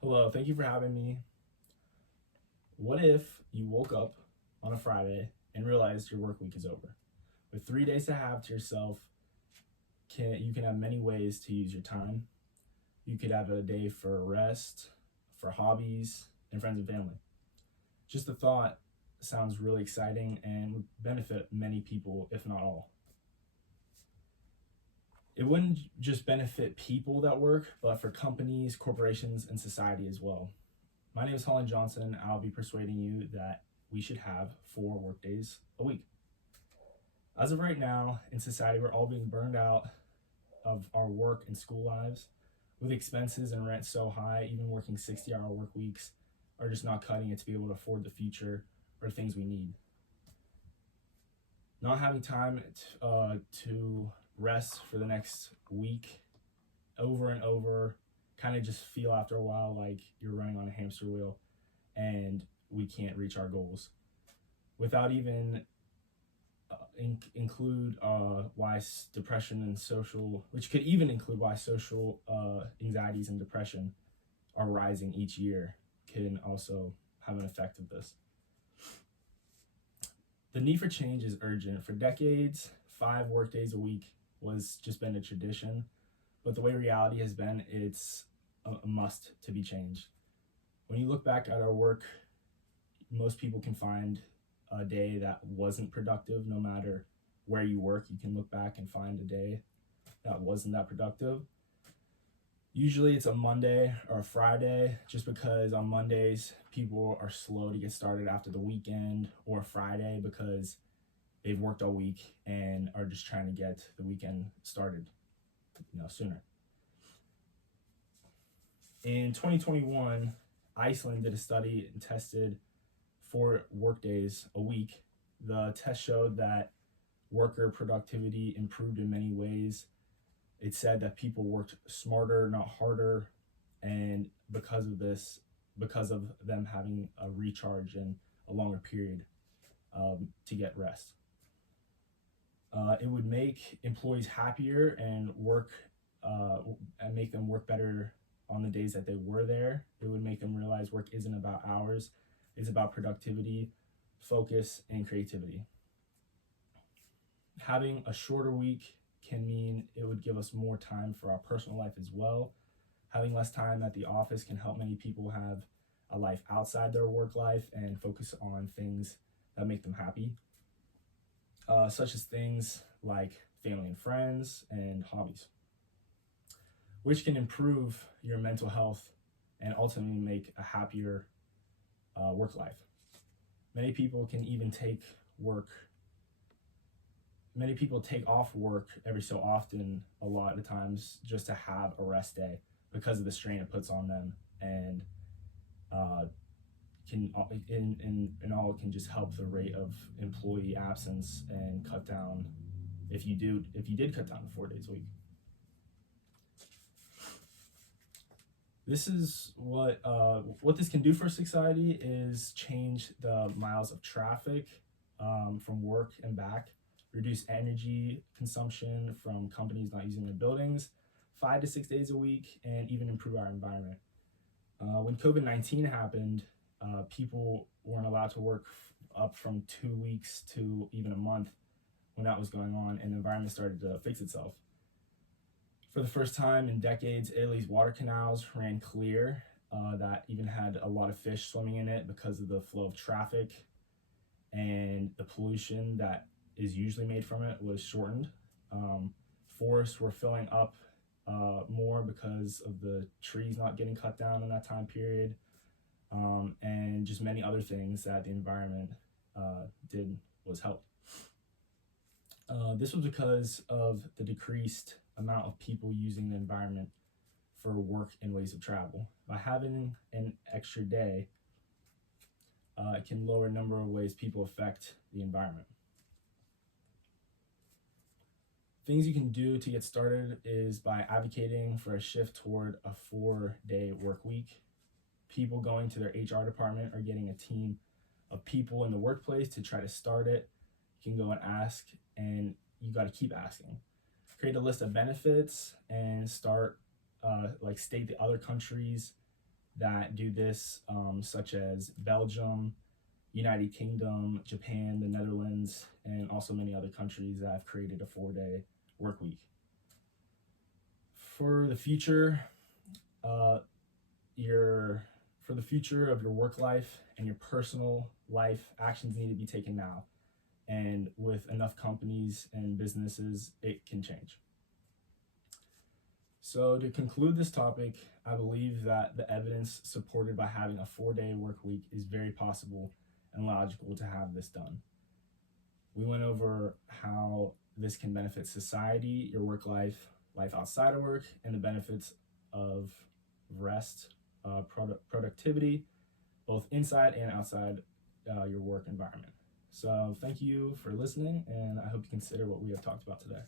Hello, thank you for having me. What if you woke up on a Friday and realized your work week is over? With 3 days to have to yourself, you can have many ways to use your time. You could have a day for rest, for hobbies, and friends and family. Just the thought sounds really exciting and would benefit many people, if not all. It wouldn't just benefit people that work, but for companies, corporations, and society as well. My name is Holland Johnson. I'll be persuading you that we should have 4 workdays a week. As of right now, in society, we're all being burned out of our work and school lives. With expenses and rent so high, even working 60-hour work weeks are just not cutting it to be able to afford the future or things we need. Not having time to rest for the next week over and over kind of just feel after a while like you're running on a hamster wheel and we can't reach our goals without even include why depression and social, which could even include why social anxieties and depression are rising each year, can also have an effect of this. The need for change is urgent. For decades, 5 workdays a week was just been a tradition, but the way reality has been, it's a must to be changed. When you look back at our work, most people can find a day that wasn't productive. No matter where you work, you can look back and find a day that wasn't that productive. Usually it's a Monday or a Friday, just because on Mondays people are slow to get started after the weekend, or Friday because they've worked all week and are just trying to get the weekend started, sooner. In 2021, Iceland did a study and tested 4 workdays a week. The test showed that worker productivity improved in many ways. It said that people worked smarter, not harder, and because of them having a recharge and a longer period to get rest. It would make employees happier and make them work better on the days that they were there. It would make them realize work isn't about hours, it's about productivity, focus, and creativity. Having a shorter week can mean it would give us more time for our personal life as well. Having less time at the office can help many people have a life outside their work life and focus on things that make them happy, such as things like family and friends and hobbies, which can improve your mental health and ultimately make a happier work life. Many people take off work every so often, a lot of times, just to have a rest day because of the strain it puts on them, and can just help the rate of employee absence and cut down if you did cut down to 4 days a week. This is what this can do for society is change the miles of traffic from work and back, reduce energy consumption from companies not using their buildings 5 to 6 days a week, and even improve our environment. When COVID-19 happened, people weren't allowed to work up from 2 weeks to even a month when that was going on, and the environment started to fix itself. For the first time in decades, Italy's water canals ran clear, that even had a lot of fish swimming in it because of the flow of traffic, and the pollution that is usually made from it was shortened. Forests were filling up more because of the trees not getting cut down in that time period, and just many other things that the environment did was help. This was because of the decreased amount of people using the environment for work and ways of travel. By having an extra day, it can lower a number of ways people affect the environment. Things you can do to get started is by advocating for a shift toward a 4-day work week. People going to their HR department or getting a team of people in the workplace to try to start it. You can go and ask, and you got to keep asking. Create a list of benefits and start state the other countries that do this, such as Belgium, United Kingdom, Japan, the Netherlands, and also many other countries that have created a 4-day work week. For the future, for the future of your work life and your personal life, actions need to be taken now. And with enough companies and businesses, it can change. So to conclude this topic, I believe that the evidence supported by having a 4-day work week is very possible and logical to have this done. We went over how this can benefit society, your work life, life outside of work, and the benefits of rest, productivity, both inside and outside your work environment. So thank you for listening, and I hope you consider what we have talked about today.